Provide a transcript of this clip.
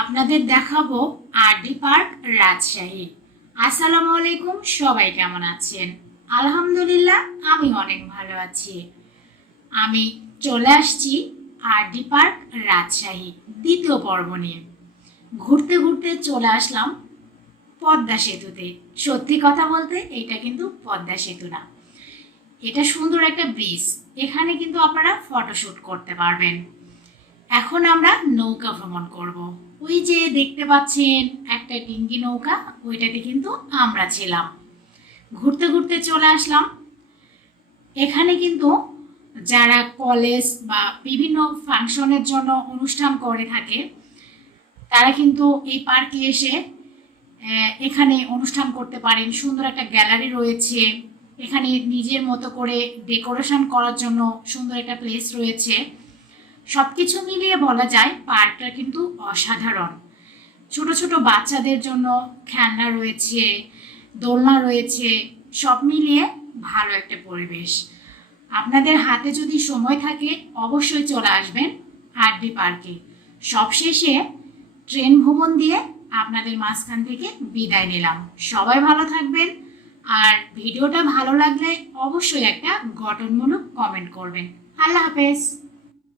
আপনাদের দেখাবো RD park Rajshahi. আসসালামু আলাইকুম, সবাই কেমন আছেন? আলহামদুলিল্লাহ, আমি অনেক ভালো আছি। আমি চলে আসছি আরডি পার্ক রাজশাহী দ্বিতীয় পর্ব নিয়ে। ঘুরতে ঘুরতে চলে আসলাম পদ্মা সেতুতে। সত্যি কথা বলতে এটা কিন্তু পদ্মা সেতু না, এটা সুন্দর একটা ব্রিজ। এখানে কিন্তু আপনারা ফটোশ্যুট করতে পারবেন। এখন আমরা নৌকা ভ্রমণ করব। ওই যে দেখতে পাচ্ছেন একটা ডিঙ্গি নৌকা, ওইটাতে কিন্তু আমরা ছিলাম। ঘুরতে ঘুরতে চলে আসলাম। এখানে কিন্তু যারা কলেজ বা বিভিন্ন ফাংশনের জন্য অনুষ্ঠান করে থাকে, তারা কিন্তু এই পার্কে এসে এখানে অনুষ্ঠান করতে পারেন। সুন্দর একটা গ্যালারি রয়েছে, এখানে নিজের মতো করে ডেকোরেশন করার জন্য সুন্দর একটা প্লেস রয়েছে। সব কিছু মিলিয়ে বলা যায় পার্কটা কিন্তু অসাধারণ। ছোট ছোট বাচ্চাদের জন্য খেলনা রয়েছে, দোলনা রয়েছে, সব মিলিয়ে ভালো একটা পরিবেশ। আপনাদের হাতে যদি সময় থাকে অবশ্যই চলে আসবেন আরডি পার্কে। সবশেষে ট্রেন ভ্রমণ দিয়ে আপনাদের মাঝখান থেকে বিদায় নিলাম। সবাই ভালো থাকবেন, আর ভিডিওটা ভালো লাগলে অবশ্যই একটা গঠনমূলক কমেন্ট করবেন। আল্লাহ হাফেজ।